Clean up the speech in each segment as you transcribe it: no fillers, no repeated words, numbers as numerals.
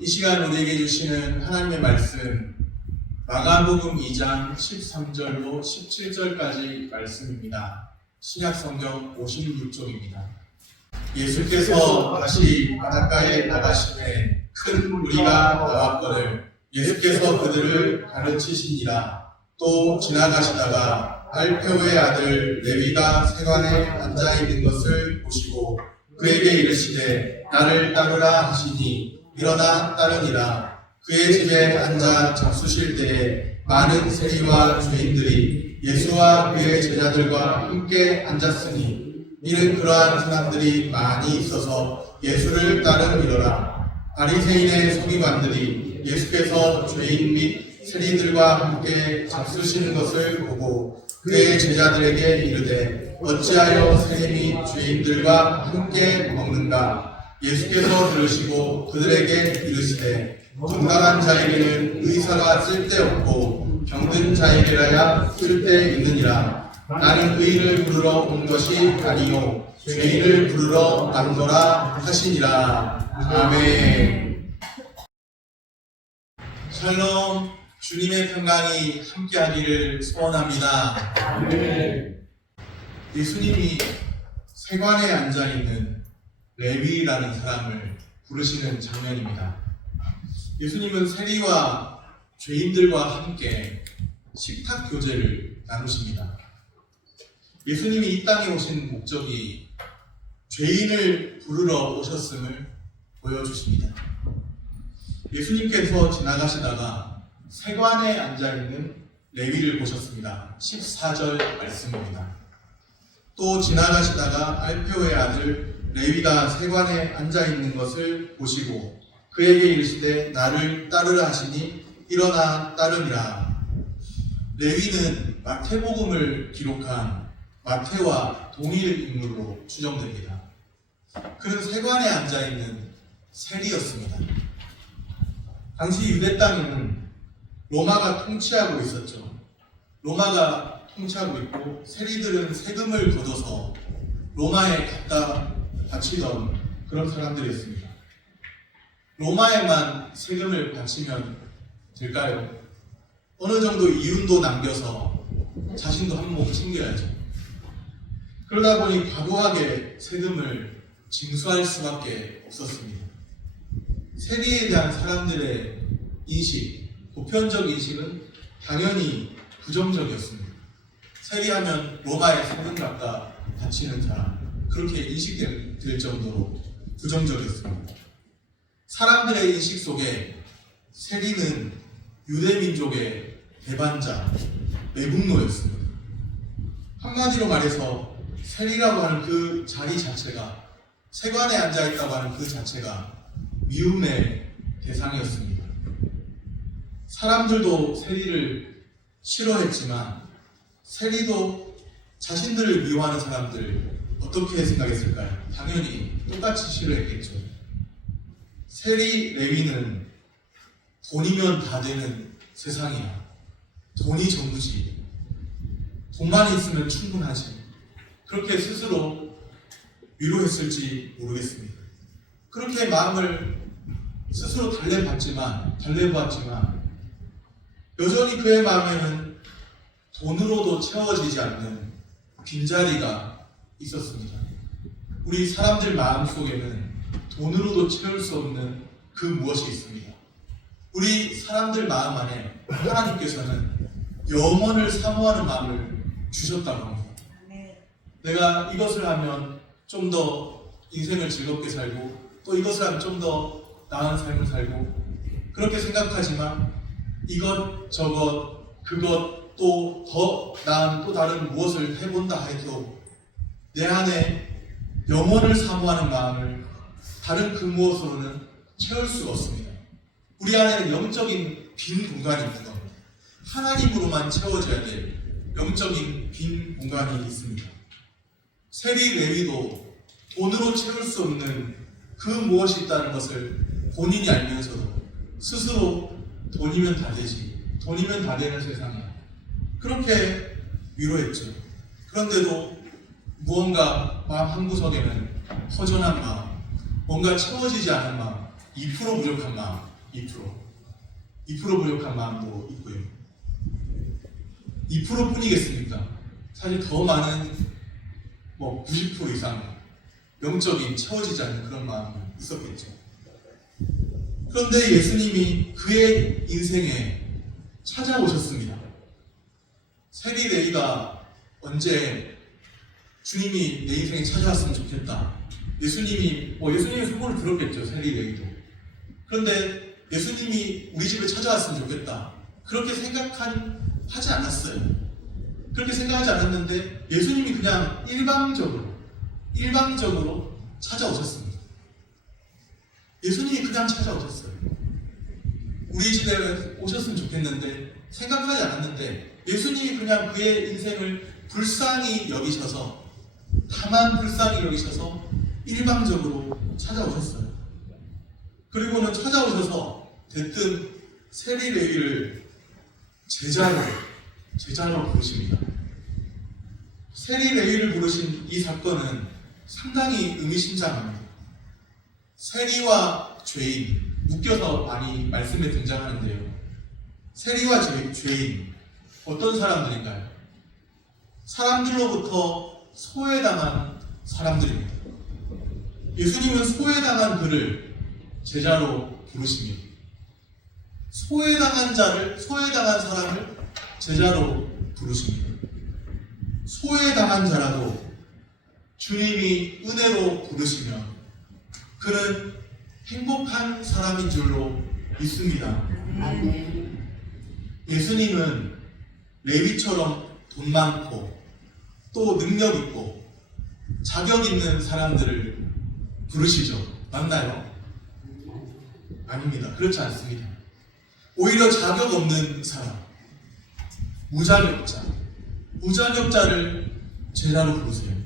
이 시간 우리에게 주시는 하나님의 말씀 마가복음 2장 13절로 17절까지 말씀입니다. 신약성경 56쪽입니다. 예수께서 다시 바닷가에 나가시매 큰 무리가 나왔거늘 예수께서 그들을 가르치시니라. 또 지나가시다가 알페오의 아들 레위가 세관에 앉아있는 것을 보시고 그에게 이르시되 나를 따르라 하시니 일어나 따르니라. 그의 집에 앉아 잡수실 때에 많은 세리와 죄인들이 예수와 그의 제자들과 함께 앉았으니 이는 그러한 사람들이 많이 있어서 예수를 따름이로라. 바리새인의 서기관들이 예수께서 죄인 및 세리들과 함께 잡수시는 것을 보고 그의 제자들에게 이르되 어찌하여 세리 및 죄인들과 함께 먹는가? 예수께서 들으시고 그들에게 이르시되 건강한 자에게는 의사가 쓸데없고 병든 자에게라야 쓸데있느니라. 나는 의인을 부르러 온 것이 아니요 죄인을 부르러 왔노라 하시니라. 아멘. 샬롬. 주님의 평강이 함께하기를 소원합니다. 아멘. 예수님이 세관에 앉아있는 레위라는 사람을 부르시는 장면입니다. 예수님은 세리와 죄인들과 함께 식탁 교제를 나누십니다. 예수님이 이 땅에 오신 목적이 죄인을 부르러 오셨음을 보여주십니다. 예수님께서 지나가시다가 세관에 앉아있는 레위를 보셨습니다. 14절 말씀입니다. 또 지나가시다가 알페오의 아들 레위가 세관에 앉아있는 것을 보시고 그에게 이르시되 나를 따르라 하시니 일어나 따르니라. 레위는 마태복음을 기록한 마태와 동일 인물로 추정됩니다. 그는 세관에 앉아있는 세리였습니다. 당시 유대 땅에는 로마가 통치하고 있었죠. 로마가 통치하고 있고 세리들은 세금을 걷어서 로마에 갖다 바치던 그런 사람들이었습니다. 로마에만 세금을 바치면 될까요? 어느 정도 이윤도 남겨서 자신도 한 몸 챙겨야죠. 그러다 보니 과도하게 세금을 징수할 수밖에 없었습니다. 세리에 대한 사람들의 인식, 보편적 인식은 당연히 부정적이었습니다. 세리하면 로마에 세금 갖다 바치는 사람, 그렇게 인식될 정도로 부정적이었습니다. 사람들의 인식 속에 세리는 유대민족의 배반자, 매국노였습니다. 한마디로 말해서 세리라고 하는 그 자리 자체가, 세관에 앉아있다고 하는 그 자체가 미움의 대상이었습니다. 사람들도 세리를 싫어했지만 세리도 자신들을 미워하는 사람들 어떻게 생각했을까요? 당연히 똑같이 싫어했겠죠. 세리 레위는 돈이면 다 되는 세상이야. 돈이 전부지. 돈만 있으면 충분하지. 그렇게 스스로 위로했을지 모르겠습니다. 그렇게 마음을 스스로 달래보았지만 여전히 그의 마음에는 돈으로도 채워지지 않는 빈자리가 있었습니다. 우리 사람들 마음속에는 돈으로도 채울 수 없는 그 무엇이 있습니다. 우리 사람들 마음 안에 하나님께서는 영원을 사모하는 마음을 주셨다고 합니다. 내가 이것을 하면 좀 더 인생을 즐겁게 살고 또 이것을 하면 좀 더 나은 삶을 살고 그렇게 생각하지만 이것 저것 그것 또 더 나은 또 다른 무엇을 해본다 해도 내 안에 영원을 사모하는 마음을 다른 그 무엇으로는 채울 수가 없습니다. 우리 안에는 영적인 빈 공간이 있는 겁니다. 하나님으로만 채워져야 될 영적인 빈 공간이 있습니다. 세리 레위도 돈으로 채울 수 없는 그 무엇이 있다는 것을 본인이 알면서도 스스로 돈이면 다 되지, 돈이면 다 되는 세상이야, 그렇게 위로했죠. 그런데도 무언가 마음 한구석에는 허전한 마음, 뭔가 채워지지 않은 마음, 2% 부족한 마음, 2% 부족한 마음도 있고요. 2%뿐이겠습니까? 사실 더 많은 90% 이상 영적인 채워지지 않는 그런 마음이 있었겠죠. 그런데 예수님이 그의 인생에 찾아오셨습니다. 세리 레위가 언제 주님이 내 인생에 찾아왔으면 좋겠다. 예수님의 소문을 들었겠죠. 세리 레위도. 그런데 예수님이 우리 집에 찾아왔으면 좋겠다. 그렇게 하지 않았어요. 그렇게 생각하지 않았는데 예수님이 그냥 일방적으로 찾아오셨습니다. 예수님이 그냥 찾아오셨어요. 우리 집에 오셨으면 좋겠는데 생각하지 않았는데 예수님이 그냥 그의 인생을 다만 불쌍히 여기셔서 일방적으로 찾아오셨어요. 그리고는 찾아오셔서 대뜸 세리 레위를 제자로 부르십니다. 세리 레위를 부르신 이 사건은 상당히 의미심장합니다. 세리와 죄인 묶여서 많이 말씀에 등장하는데요. 세리와 죄인 어떤 사람들인가요? 사람들로부터 소외당한 사람들입니다. 예수님은 소외당한 그를 제자로 부르십니다. 소외당한 사람을 제자로 부르십니다. 소외당한 자라도 주님이 은혜로 부르시면 그는 행복한 사람인 줄로 믿습니다. 아멘. 예수님은 레위처럼 돈 많고 또 능력 있고 자격 있는 사람들을 부르시죠. 맞나요? 아닙니다. 그렇지 않습니다. 오히려 자격 없는 사람, 무자격자를 제자로 부르세요.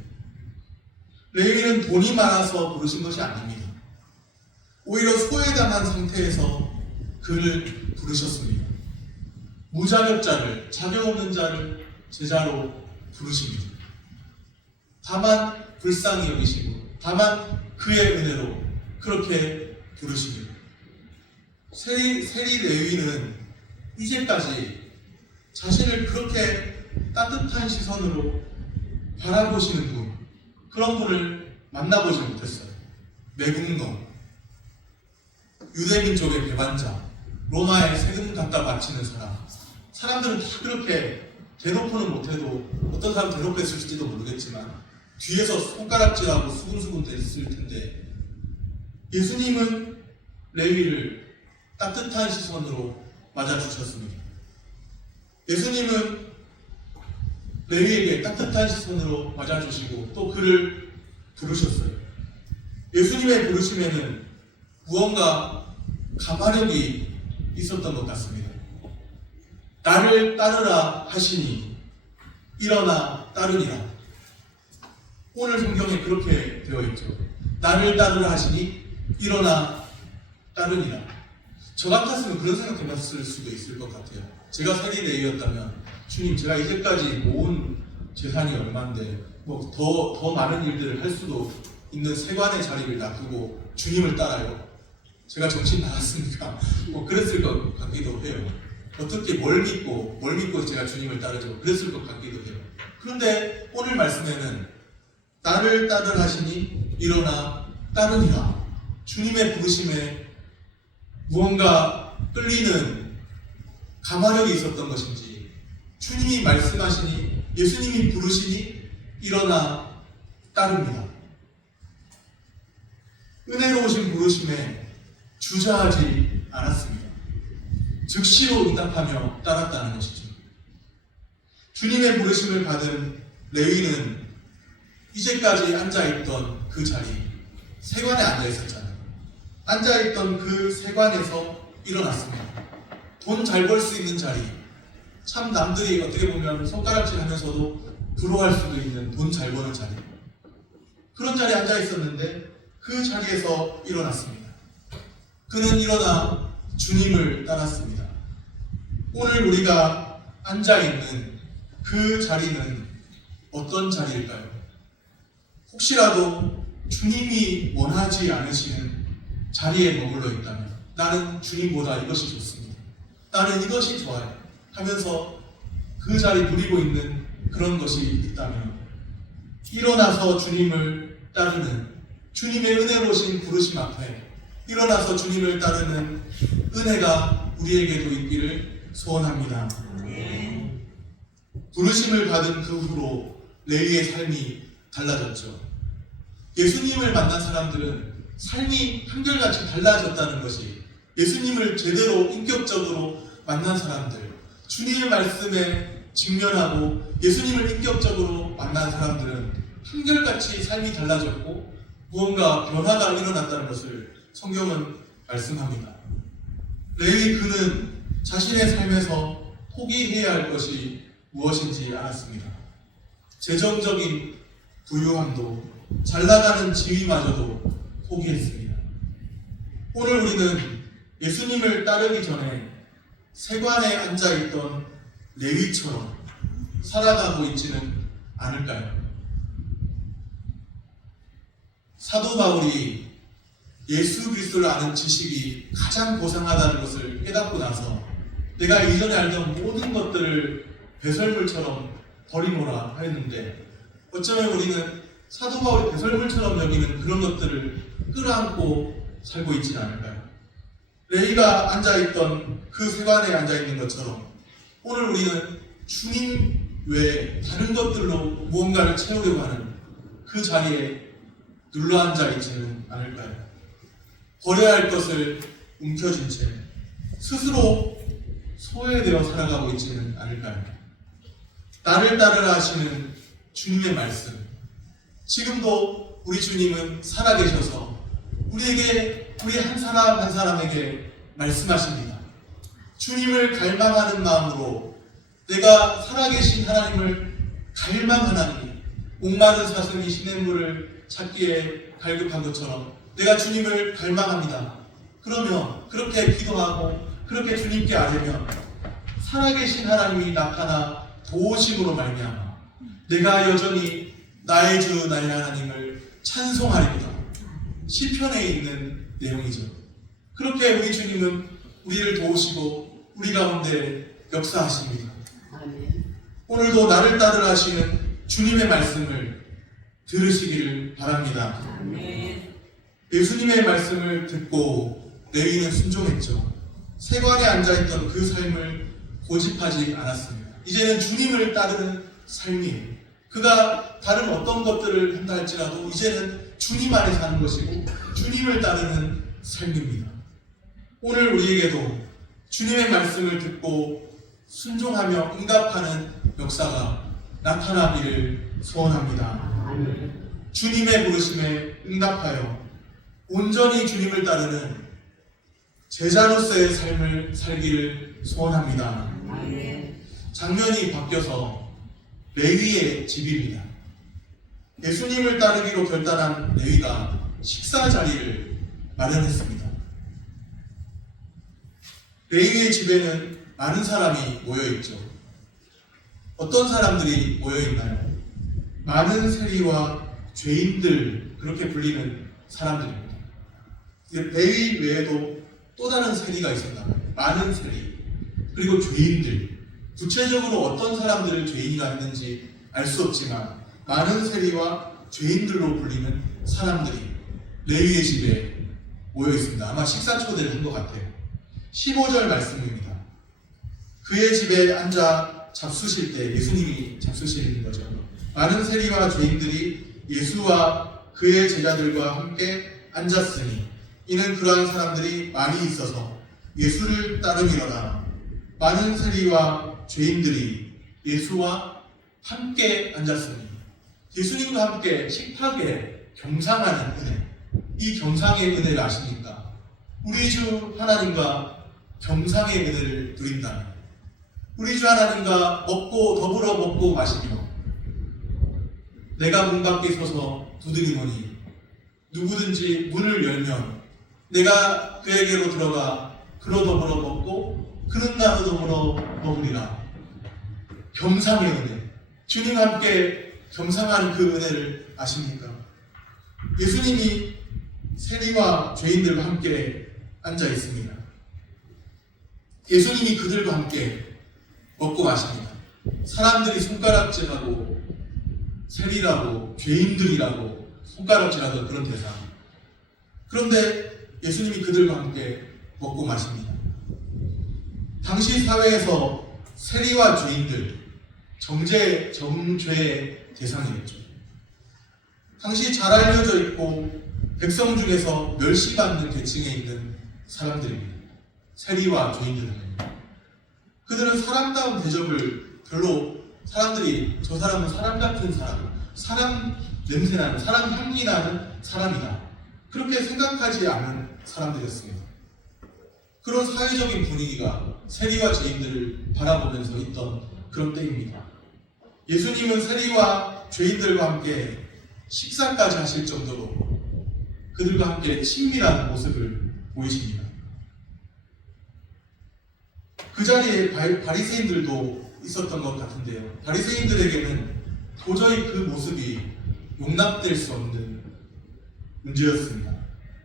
레위는 돈이 많아서 부르신 것이 아닙니다. 오히려 소외당한 상태에서 그를 부르셨습니다. 무자격자를, 자격 없는 자를 제자로 부르십니다. 다만 불쌍히 여기시고 다만 그의 은혜로 그렇게 부르십니다. 세리 레위는 이제까지 자신을 그렇게 따뜻한 시선으로 바라보시는 분, 그런 분을 만나보지 못했어요. 매국노, 유대민족의 배반자, 로마에 세금 갖다 바치는 사람. 사람들은 다 그렇게 대놓고는 못해도 어떤 사람 대놓고 했을지도 모르겠지만 뒤에서 손가락질하고 수근수근 됐을 텐데 예수님은 레위를 따뜻한 시선으로 맞아주셨습니다. 예수님은 레위에게 따뜻한 시선으로 맞아주시고 또 그를 부르셨어요. 예수님의 부르심에는 무언가 가마력이 있었던 것 같습니다. 나를 따르라 하시니 일어나 따르니라. 오늘 성경에 그렇게 되어 있죠. 나를 따르라 하시니 일어나 따르니라. 저 같았으면 그런 생각해봤을 수도 있을 것 같아요. 제가 세리 레위였다면 주님, 제가 이제까지 모은 재산이 얼만데 더 많은 일들을 할 수도 있는 세관의 자리를 놔두고 주님을 따라요. 제가 정신 나갔습니까? 그랬을 것 같기도 해요. 어떻게 뭘 믿고 제가 주님을 따르죠? 그랬을 것 같기도 해요. 그런데 오늘 말씀에는 나를 따르라 하시니 일어나 따르니라. 주님의 부르심에 무언가 끌리는 가마력이 있었던 것인지 주님이 말씀하시니 예수님이 부르시니 일어나 따릅니다. 은혜로우신 부르심에 주저하지 않았습니다. 즉시로 응답하며 따랐다는 것이죠. 주님의 부르심을 받은 레위는 이제까지 앉아있던 그 자리, 세관에 앉아있었잖아요. 앉아있던 그 세관에서 일어났습니다. 돈 잘 벌 수 있는 자리, 참 남들이 어떻게 보면 손가락질 하면서도 부러워할 수도 있는 돈 잘 버는 자리, 그런 자리에 앉아있었는데 그 자리에서 일어났습니다. 그는 일어나 주님을 따랐습니다. 오늘 우리가 앉아있는 그 자리는 어떤 자리일까요? 혹시라도 주님이 원하지 않으시는 자리에 머물러 있다면, 나는 주님보다 이것이 좋습니다, 나는 이것이 좋아요 하면서 그 자리 누리고 있는 그런 것이 있다면, 일어나서 주님을 따르는, 주님의 은혜로우신 부르심 앞에 일어나서 주님을 따르는 은혜가 우리에게도 있기를 소원합니다. 부르심을 받은 그 후로 레위의 삶이 달라졌죠. 예수님을 만난 사람들은 삶이 한결같이 달라졌다는 것이, 예수님을 제대로 인격적으로 만난 사람들, 주님의 말씀에 직면하고 예수님을 인격적으로 만난 사람들은 한결같이 삶이 달라졌고 무언가 변화가 일어났다는 것을 성경은 말씀합니다. 레위 그는 자신의 삶에서 포기해야 할 것이 무엇인지 알았습니다. 재정적인 부유함도, 잘나가는 지위마저도 포기했습니다. 오늘 우리는 예수님을 따르기 전에 세관에 앉아있던 레위처럼 살아가고 있지는 않을까요? 사도 바울이 예수 그리스도를 아는 지식이 가장 고상하다는 것을 깨닫고 나서 내가 이전에 알던 모든 것들을 배설물처럼 버리노라 하였는데, 어쩌면 우리는 사도 바울이 배설물처럼 여기는 그런 것들을 끌어안고 살고 있지는 않을까요? 레위가 앉아있던 그 세관에 앉아있는 것처럼 오늘 우리는 주님 외에 다른 것들로 무언가를 채우려고 하는 그 자리에 눌러앉아 있지는 않을까요? 버려야 할 것을 움켜쥔 채 스스로 소외되어 살아가고 있지는 않을까요? 나를 따르라 하시는 주님의 말씀, 지금도 우리 주님은 살아계셔서 우리에게, 우리 한 사람 한 사람에게 말씀하십니다. 주님을 갈망하는 마음으로, 내가 살아계신 하나님을 갈망하나니, 목마른 사슴이 시냇물을 찾기에 갈급한 것처럼 내가 주님을 갈망합니다. 그러면 그렇게 기도하고 그렇게 주님께 아뢰면 살아계신 하나님이 나타나 도우심으로 말미암아 내가 여전히 나의 주 나의 하나님을 찬송하리로다. 시편에 있는 내용이죠. 그렇게 우리 주님은 우리를 도우시고 우리 가운데 역사하십니다. 오늘도 나를 따르라 하시는 주님의 말씀을 들으시기를 바랍니다. 예수님의 말씀을 듣고 레위는 순종했죠. 세관에 앉아있던 그 삶을 고집하지 않았습니다. 이제는 주님을 따르는 삶이에요. 그가 다른 어떤 것들을 한다 할지라도 이제는 주님 안에 사는 것이고 주님을 따르는 삶입니다. 오늘 우리에게도 주님의 말씀을 듣고 순종하며 응답하는 역사가 나타나기를 소원합니다. 주님의 부르심에 응답하여 온전히 주님을 따르는 제자로서의 삶을 살기를 소원합니다. 장면이 바뀌어서 레위의 집입니다. 예수님을 따르기로 결단한 레위가 식사 자리를 마련했습니다. 레위의 집에는 많은 사람이 모여있죠. 어떤 사람들이 모여있나요? 많은 세리와 죄인들, 그렇게 불리는 사람들입니다. 레위 외에도 또 다른 세리가 있었나 봐요. 많은 세리, 그리고 죄인들. 구체적으로 어떤 사람들을 죄인이라 했는지 알 수 없지만 많은 세리와 죄인들로 불리는 사람들이 레위의 집에 모여 있습니다. 아마 식사 초대를 한 것 같아요. 15절 말씀입니다. 그의 집에 앉아 잡수실 때, 예수님이 잡수시는 거죠. 많은 세리와 죄인들이 예수와 그의 제자들과 함께 앉았으니 이는 그러한 사람들이 많이 있어서 예수를 따름이로다. 많은 세리와 죄인들이 예수와 함께 앉았으니, 예수님과 함께 식탁에 겸상하는 은혜, 이 겸상의 은혜를 아십니까? 우리 주 하나님과 겸상의 은혜를 누린다면, 우리 주 하나님과 더불어 먹고 마시며, 내가 문 밖에 서서 두드리노니 누구든지 문을 열면 내가 그에게로 들어가 그로 더불어 먹고 그는 나로 더불어 먹으리라. 겸상의 은혜, 주님과 함께 겸상하는 그 은혜를 아십니까? 예수님이 세리와 죄인들과 함께 앉아 있습니다. 예수님이 그들과 함께 먹고 마십니다. 사람들이 손가락질하고 세리라고 죄인들이라고 손가락질하던 그런 대상. 그런데 예수님이 그들과 함께 먹고 마십니다. 당시 사회에서 세리와 죄인들, 정죄의 대상이었죠. 당시 잘 알려져 있고 백성 중에서 멸시받는 계층에 있는 사람들입니다. 세리와 죄인들은. 그들은 사람다운 대접을 별로 사람들이 저 사람은 사람 같은 사람 냄새나는, 사람 향기 나는 사람이다, 그렇게 생각하지 않은 사람들이었습니다. 그런 사회적인 분위기가 세리와 죄인들을 바라보면서 있던 그런 때입니다. 예수님은 세리와 죄인들과 함께 식사까지 하실 정도로 그들과 함께 친밀한 모습을 보이십니다. 그 자리에 바리새인들도 있었던 것 같은데요. 바리새인들에게는 도저히 그 모습이 용납될 수 없는 문제였습니다.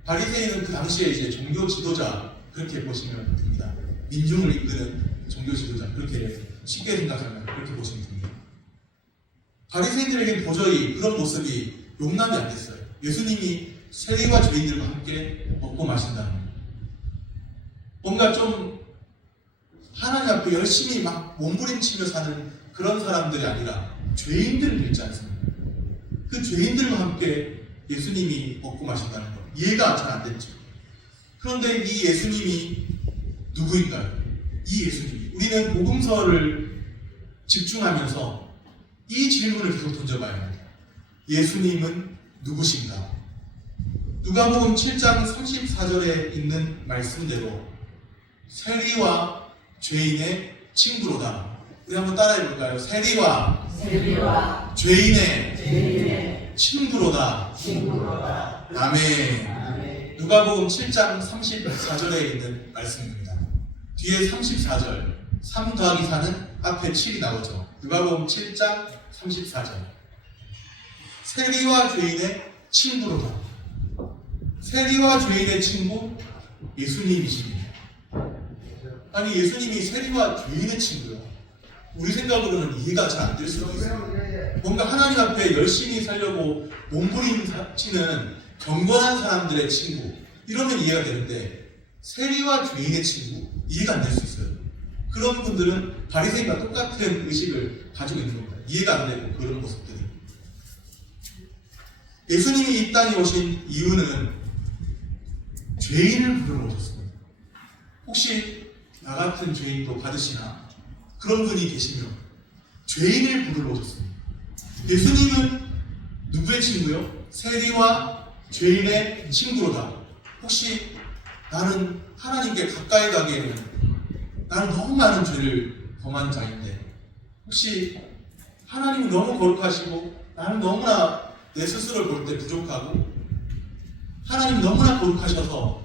바리새인은 그 당시에 이제 종교 지도자, 그렇게 보시면 됩니다. 민중을 이끄는 종교 지도자, 그렇게 쉽게 생각하면 그렇게 보시면 됩니다. 바리새인들에게는 도저히 그런 모습이 용납이 안 됐어요. 예수님이 세리와 죄인들과 함께 먹고 마신다는 거예요. 뭔가 좀 하나님 앞에 열심히 막 몸부림치며 사는 그런 사람들이 아니라 죄인들을 읽지 않습니까? 그 죄인들과 함께 예수님이 먹고 마신다는 것, 이해가 잘 안 됐죠. 그런데 이 예수님이 누구인가요? 이 예수님이, 우리는 복음서를 집중하면서 이 질문을 계속 던져봐야 합니다. 예수님은 누구신가? 누가복음 7장 34절에 있는 말씀대로 세리와 죄인의 친구로다. 우리 한번 따라해 볼까요? 세리와 죄인의 친구로다. 아멘. 누가복음 7장 34절에 있는 말씀입니다. 뒤에 34절, 3 더하기 4는 앞에 7이 나오죠. 누가복음 7장 34절. 세리와 죄인의 친구로다. 세리와 죄인의 친구 예수님이십니다. 아니, 예수님이 세리와 죄인의 친구요. 우리 생각으로는 이해가 잘 안 될 수도 있어요. 뭔가 하나님 앞에 열심히 살려고 몸부림치는 경건한 사람들의 친구, 이러면 이해가 되는데 세리와 죄인의 친구, 이해가 안 될 수 있어요. 그런 분들은 바리새인과 똑같은 의식을 가지고 있는 겁니다. 이해가 안 되고 그런 모습들이. 예수님이 이 땅에 오신 이유는 죄인을 부르러 오셨습니다. 혹시 나 같은 죄인도 받으시나? 그런 분이 계시면 죄인을 부르러 오셨습니다. 예수님은 누구의 친구요? 세리와 죄인의 친구로다. 혹시 나는 하나님께 가까이 가기에는 나는 너무 많은 죄를 범한 자인데, 혹시 하나님은 너무 거룩하시고 나는 너무나 내 스스로를 볼 때 부족하고, 하나님 너무나 거룩하셔서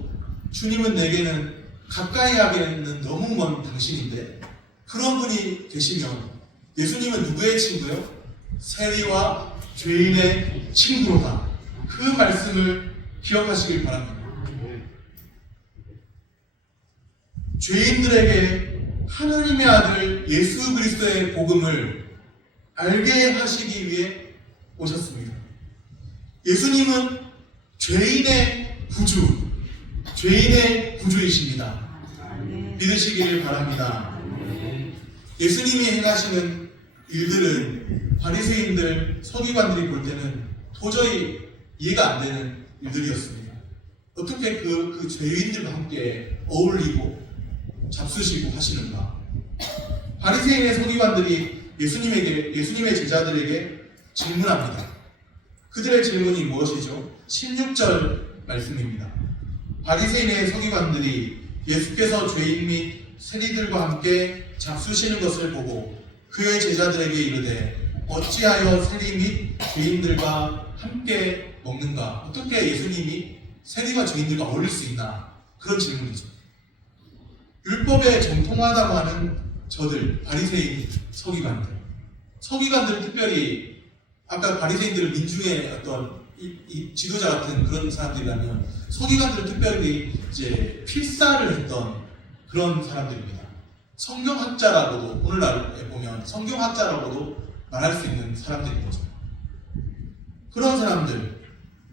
주님은 내게는 가까이 하기에는 너무 먼 당신인데, 그런 분이 계시면 예수님은 누구의 친구요? 세리와 죄인의 친구로다. 그 말씀을 기억하시길 바랍니다. 죄인들에게 하나님의 아들 예수 그리스도의 복음을 알게 하시기 위해 오셨습니다. 예수님은 죄인의 구주, 죄인의 구주이십니다. 믿으시기를 바랍니다. 예수님이 행하시는 일들은 바리새인들, 서기관들이 볼 때는 도저히 이해가 안 되는 일들이었습니다. 어떻게 그 죄인들과 함께 어울리고 잡수시고 하시는가? 바리새인의 서기관들이 예수님의 제자들에게 질문합니다. 그들의 질문이 무엇이죠? 16절 말씀입니다. 바리새인의 서기관들이 예수께서 죄인 및 세리들과 함께 잡수시는 것을 보고 그의 제자들에게 이르되 어찌하여 세리 및 죄인들과 함께 먹는가? 어떻게 예수님이 세리와 죄인들과 어울릴 수 있나? 그런 질문이죠. 율법에 정통하다고 하는 저들, 바리새인 서기관들, 특별히 아까 바리새인들은 민중의 어떤 이 지도자 같은 그런 사람들이라면 서기관들은 특별히 이제 필사를 했던 그런 사람들입니다. 성경학자라고도 오늘날에 보면 성경학자라고도 말할 수 있는 사람들인 거죠. 그런 사람들,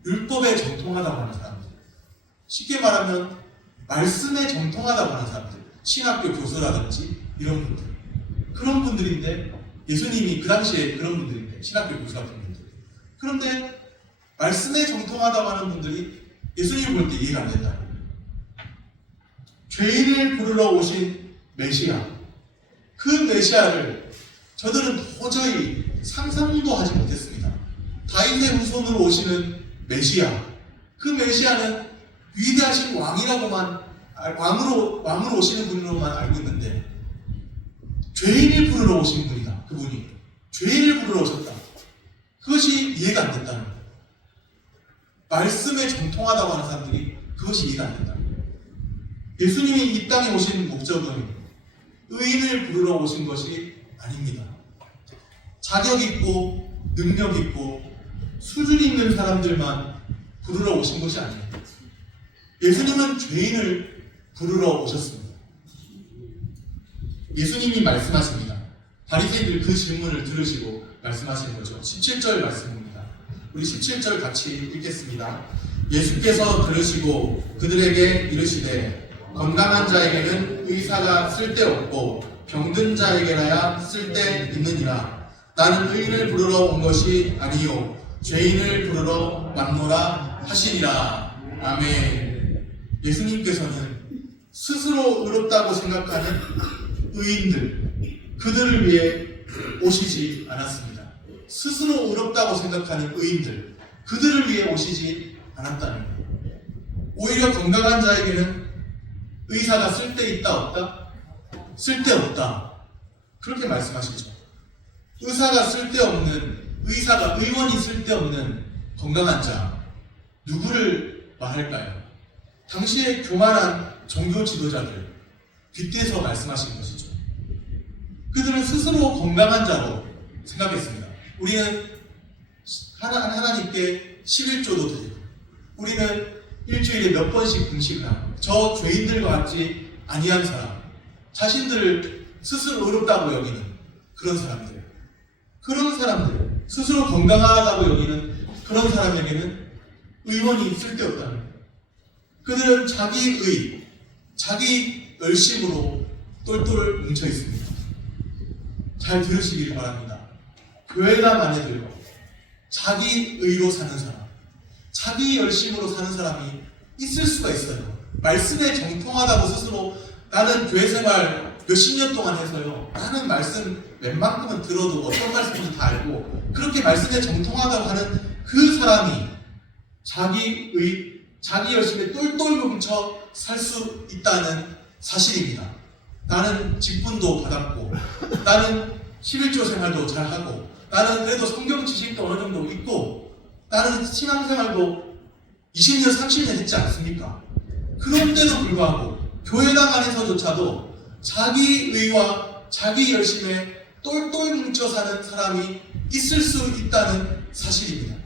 율법에 정통하다고 하는 사람들, 쉽게 말하면 말씀에 정통하다고 하는 사람들, 신학교 교수라든지 이런 분들, 그런 분들인데 예수님이 그 당시에 그런 분들인데 신학교 교수 같은 분들. 그런데 말씀에 정통하다고 하는 분들이 예수님을 볼 때 이해가 안 된다. 죄인을 부르러 오신 메시아, 그 메시아를 저들은 도저히 상상도 하지 못했습니다. 다윗의 후손으로 오시는 메시아, 그 메시아는 위대하신 왕으로 오시는 분으로만 알고 있는데 죄인을 부르러 오신 분이다. 그분이 죄인을 부르러 오셨다. 그것이 이해가 안 됐다는 거예요. 말씀에 정통하다고 하는 사람들이 그것이 이해가 안 된다. 예수님이 이 땅에 오신 목적은 의인을 부르러 오신 것이 아닙니다. 자격 있고 능력 있고 수준 있는 사람들만 부르러 오신 것이 아니에요. 예수님은 죄인을 부르러 오셨습니다. 예수님이 말씀하십니다. 바리새인들 그 질문을 들으시고 말씀하시는 거죠. 17절 말씀입니다. 우리 17절 같이 읽겠습니다. 예수께서 들으시고 그들에게 이르시되 건강한 자에게는 의사가 쓸데없고 병든 자에게라야 쓸데있느니라. 나는 의인을 부르러 온 것이 아니요 죄인을 부르러 왔노라 하시니라. 아멘. 예수님께서는 스스로 의롭다고 생각하는 의인들, 그들을 위해 오시지 않았습니다. 스스로 의롭다고 생각하는 의인들, 그들을 위해 오시지 않았다는 거예요. 오히려 건강한 자에게는 의사가 쓸데있다 없다? 쓸데없다. 그렇게 말씀하시죠. 의원이 쓸데없는 건강한 자, 누구를 말할까요? 당시에 교만한 종교 지도자들 빗대서 말씀하신 것이죠. 그들은 스스로 건강한 자로 생각했습니다. 우리는 하나님께 11조도 드리고 우리는 일주일에 몇 번씩 금식을 하고 저 죄인들과 같지 아니한 사람, 자신들을 스스로 의롭다고 여기는 그런 사람들, 스스로 건강하다고 여기는 그런 사람에게는 의원이 쓸데없다는 거예요. 그들은 자기 열심으로 똘똘 뭉쳐 있습니다. 잘 들으시길 바랍니다. 교회당 안에도요, 자기 의로 사는 사람, 자기 열심으로 사는 사람이 있을 수가 있어요. 말씀에 정통하다고 스스로 나는 교회 생활 몇십 년 동안 해서요, 나는 말씀 웬만큼은 들어도 어떤 말씀인지 다 알고 그렇게 말씀에 정통하다고 하는 그 사람이 자기 열심에 똘똘 뭉쳐 살 수 있다는 사실입니다. 나는 직분도 받았고 나는 11조 생활도 잘하고 나는 그래도 성경 지식도 어느 정도 있고 나는 신앙생활도 20년, 30년 했지 않습니까? 그런데도 불구하고 교회당 안에서조차도 자기 의와 자기 열심에 똘똘 뭉쳐 사는 사람이 있을 수 있다는 사실입니다.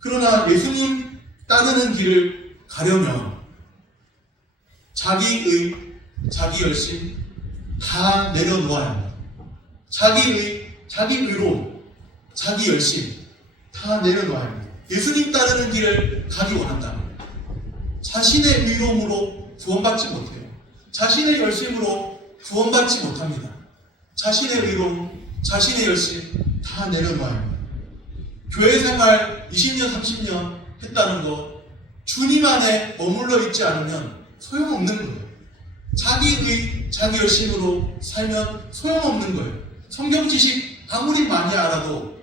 그러나 예수님 따르는 길을 가려면 자기 의, 자기 열심 다 내려놓아야 합니다. 자기 의로, 자기 열심 다 내려놓아야 합니다. 예수님 따르는 길을 가기 원한다면 자신의 의로움으로 구원받지 못해요. 자신의 열심으로 구원받지 못합니다. 자신의 의로움, 자신의 열심 다 내려놓아야 합니다. 교회 생활 20년, 30년 했다는 것, 주님 안에 머물러 있지 않으면 소용없는 거예요. 자기 열심으로 살면 소용없는 거예요. 성경 지식 아무리 많이 알아도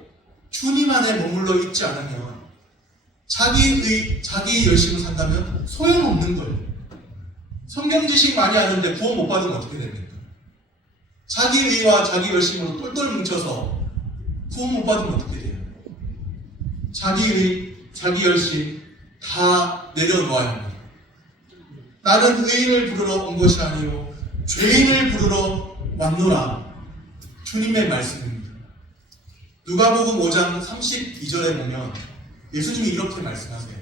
주님 안에 머물러 있지 않으면 자기 열심으로 산다면 소용없는 거예요. 성경 지식 많이 아는데 구원 못 받으면 어떻게 됩니까? 자기 의와 자기 열심으로 똘똘 뭉쳐서 구원 못 받으면 어떻게 돼요? 자기 의, 자기 열심 다 내려놓아야 합니다. 나는 의인을 부르러 온 것이 아니요 죄인을 부르러 왔노라. 주님의 말씀입니다. 누가복음 5장 32절에 보면 예수님이 이렇게 말씀하세요.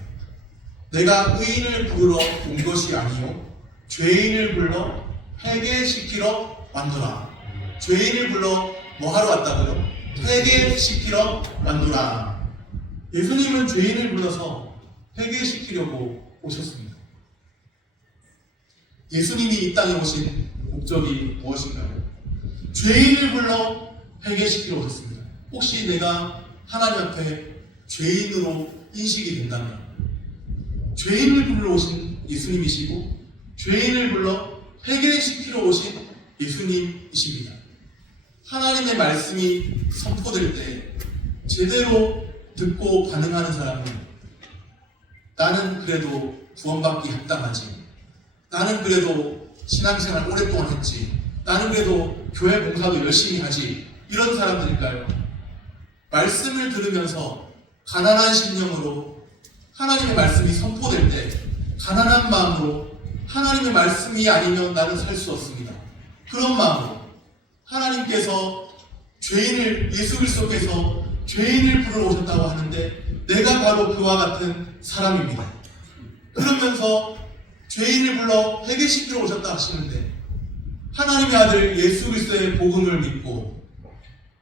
내가 의인을 부르러 온 것이 아니요 죄인을 불러 회개시키러 왔노라. 죄인을 불러 뭐 하러 왔다고요? 회개시키러 왔노라. 예수님은 죄인을 불러서 회개시키려고 오셨습니다. 예수님이 이 땅에 오신 목적이 무엇인가요? 죄인을 불러 회개시키러 오셨습니다. 혹시 내가 하나님 앞에 죄인으로 인식이 된다면 죄인을 불러 오신 예수님이시고 죄인을 불러 회개시키러 오신 예수님이십니다. 하나님의 말씀이 선포될 때 제대로 듣고 반응하는 사람은 나는 그래도 구원받기 합당하지. 나는 그래도 신앙생활 오랫동안 했지. 나는 그래도 교회 봉사도 열심히 하지. 이런 사람들일까요? 말씀을 들으면서 가난한 심령으로 하나님의 말씀이 선포될 때 가난한 마음으로 하나님의 말씀이 아니면 나는 살 수 없습니다. 그런 마음으로 하나님께서 예수 그리스도께서 죄인을 부르러 오셨다고 하는데 내가 바로 그와 같은 사람입니다. 그러면서 죄인을 불러 회개시키러 오셨다 하시는데 하나님의 아들 예수 그리스도의 복음을 믿고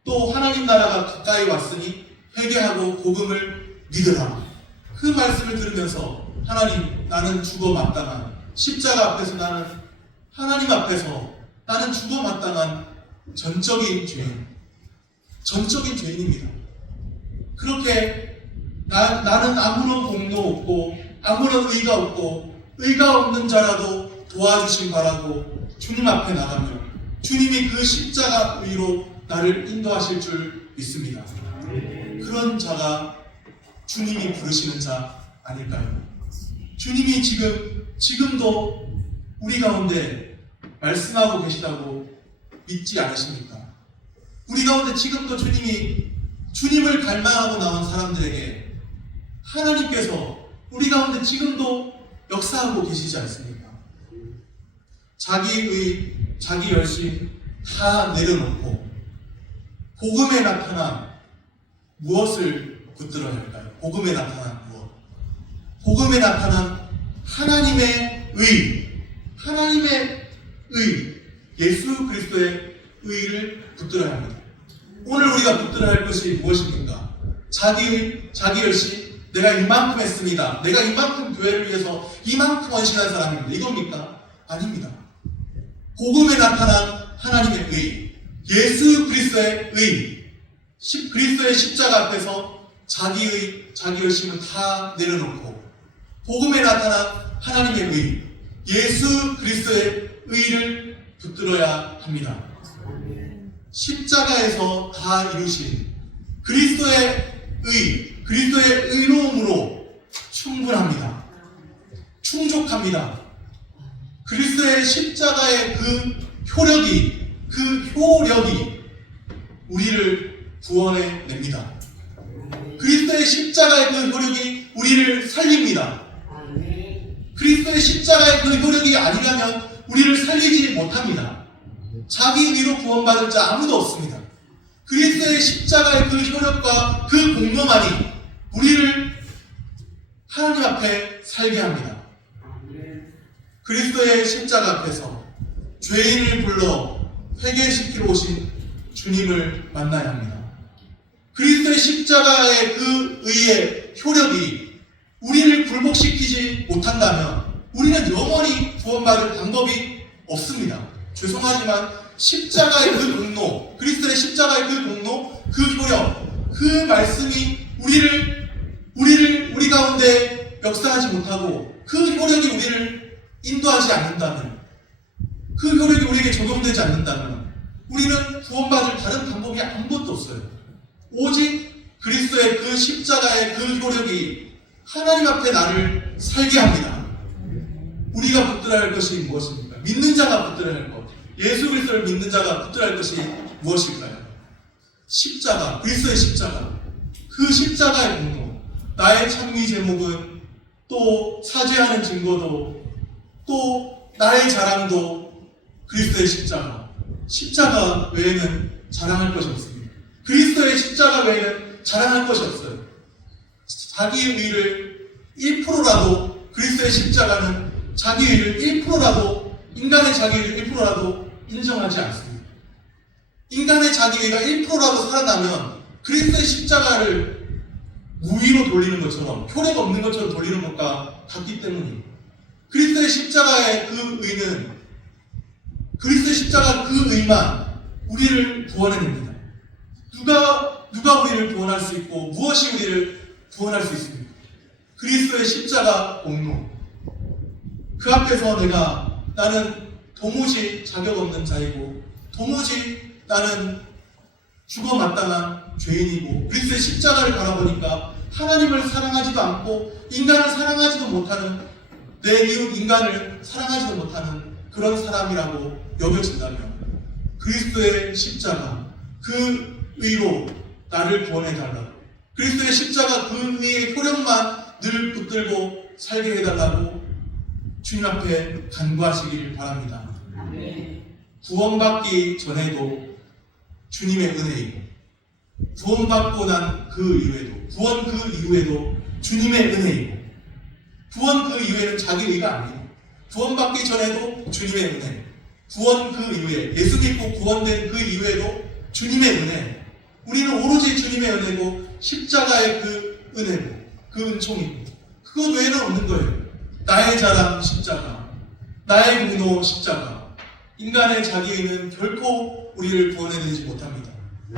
또 하나님 나라가 가까이 왔으니 회개하고 복음을 믿으라. 그 말씀을 들으면서 하나님 나는 죽어 마땅한 십자가 앞에서 나는 하나님 앞에서 나는 죽어 마땅한 전적인 죄인입니다. 그렇게 나는 아무런 공로 없고 아무런 의가 없고 의가 없는 자라도 도와주신 바라고 주님 앞에 나가며 주님이 그 십자가 의로 나를 인도하실 줄 믿습니다. 그런 자가 주님이 부르시는 자 아닐까요? 주님이 지금도 우리 가운데 말씀하고 계시다고 믿지 않으십니까? 우리 가운데 지금도 주님을 갈망하고 나온 사람들에게 하나님께서 우리 가운데 지금도 역사하고 계시지 않습니까? 자기의 자기 열심 다 내려놓고 복음에 나타난 무엇을 붙들어야 할까요? 복음에 나타난 무엇? 복음에 나타난 하나님의 예수 그리스도의 의를 붙들어야 합니다. 오늘 우리가 붙들어야 할 것이 무엇입니까? 자기 열심, 내가 이만큼 했습니다. 내가 이만큼 교회를 위해서 이만큼 헌신한 사람입니다. 이겁니까? 아닙니다. 복음에 나타난 하나님의 의, 예수 그리스도의 그리스도의 십자가 앞에서 자기 열심을 다 내려놓고 복음에 나타난 하나님의 예수 그리스도의 의를 붙들어야 합니다. 십자가에서 다 이루신 그리스도의 의로움으로 충분합니다. 충족합니다. 그리스도의 십자가의 그 효력이 우리를 구원해 냅니다. 그리스도의 십자가의 그 효력이 우리를 살립니다. 그리스도의 십자가의 그 효력이 아니라면 우리를 살리지 못합니다. 자기 의로 구원받을 자 아무도 없습니다. 그리스도의 십자가의 그 효력과 그 공로만이 우리를 하나님 앞에 살게 합니다. 그리스도의 십자가 앞에서 죄인을 불러 회개시키러 오신 주님을 만나야 합니다. 그리스도의 십자가의 그 의의 효력이 우리를 굴복시키지 못한다면 우리는 영원히 구원받을 방법이 없습니다. 죄송하지만 십자가의 그 공로, 그리스도의 십자가의 그 공로, 그 효력, 그 말씀이 우리 가운데 역사하지 못하고 그 효력이 우리를 인도하지 않는다면, 그 효력이 우리에게 적용되지 않는다면 우리는 구원받을 다른 방법이 아무것도 없어요. 오직 그리스도의 그 십자가의 그 효력이 하나님 앞에 나를 살게 합니다. 우리가 붙들어야 할 것이 무엇입니까? 믿는 자가 붙들어야 할 것, 예수 그리스도를 믿는 자가 붙들어야 할 것이 무엇일까요? 십자가, 그리스도의 십자가, 그 십자가의 공로, 나의 찬미 제목은 또 사죄하는 증거도 또 나의 자랑도 그리스도의 십자가 외에는 자랑할 것이 없습니다. 그리스도의 십자가 외에는 자랑할 것이 없어요. 자기의 의를 1%라도 그리스도의 십자가는 자기 의를 1%라도 인간의 자기 의를 1%라도 인정하지 않습니다. 인간의 자기 의가 1%라도 살아나면 그리스도의 십자가를 무위로 돌리는 것처럼 효력 없는 것처럼 돌리는 것과 같기 때문입니다. 그리스도의 십자가의 그 의는 그리스도의 십자가 그 의만 우리를 구원해냅니다. 누가 우리를 구원할 수 있고 무엇이 우리를 구원할 수 있습니까? 그리스도의 십자가 공로. 그 앞에서 나는 도무지 자격 없는 자이고 도무지 나는 죽어 마땅한 죄인이고 그리스도의 십자가를 바라보니까 하나님을 사랑하지도 않고 인간을 사랑하지도 못하는 내 이웃 인간을 사랑하지도 못하는 그런 사람이라고 여겨진다면 그리스도의 십자가 그 의로 나를 구원해달라고 그리스도의 십자가 그 의의 효력만 늘 붙들고 살게 해달라고 주님 앞에 간구하시기를 바랍니다. 아멘. 구원받기 전에도 주님의 은혜이고 구원받고 난 그 이후에도 구원 그 이후에도 주님의 은혜이고 구원 그 이후에는 자기 의가 아니에요. 구원받기 전에도 주님의 은혜 구원 그 이후에 예수 믿고 구원된 그 이후에도 주님의 은혜 우리는 오로지 주님의 은혜고 십자가의 그 은혜고 그 은총이고 그것 외에는 없는 거예요. 나의 자랑 십자가 나의 공로 십자가 인간의 자기의는 결코 우리를 구원해내지 못합니다.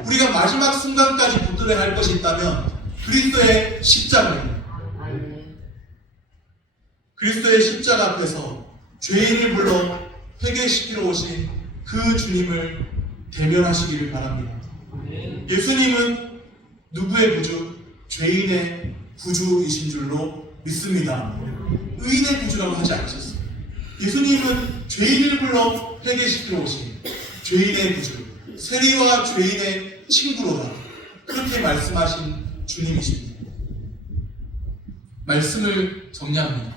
우리가 마지막 순간까지 붙들어야 할 것이 있다면 그리스도의 십자가입니다. 아멘. 그리스도의 십자가 앞에서 죄인을 불러 회개시키러 오신 그 주님을 대면하시기를 바랍니다. 예수님은 누구의 구주? 죄인의 구주이신 줄로 믿습니다. 의인의 구주라고 하지 않으셨어요. 예수님은 죄인을 불러 회개시키러 오신 죄인의 구주, 세리와 죄인의 친구로다. 그렇게 말씀하신 주님이십니다. 말씀을 정리합니다.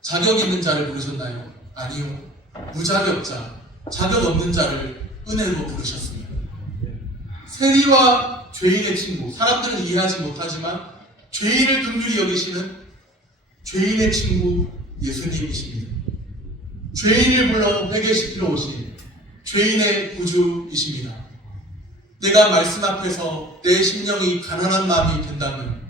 자격 있는 자를 부르셨나요? 아니요. 무자격자, 자격 없는 자를 은혜로 부르셨습니다. 세리와 죄인의 친구, 사람들은 이해하지 못하지만 죄인을 긍휼히 여기시는 죄인의 친구 예수님이십니다. 죄인을 불러 회개시키러 오신 죄인의 구주이십니다. 내가 말씀 앞에서 내 심령이 가난한 마음이 된다면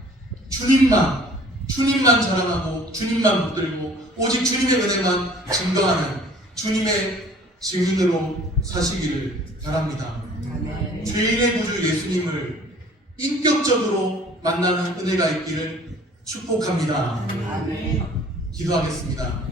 주님만 자랑하고 주님만 붙들고 오직 주님의 은혜만 증거하는 주님의 증인으로 사시기를 바랍니다. 아멘. 죄인의 구주 예수님을 인격적으로 만나는 은혜가 있기를 축복합니다. 아멘. 기도하겠습니다.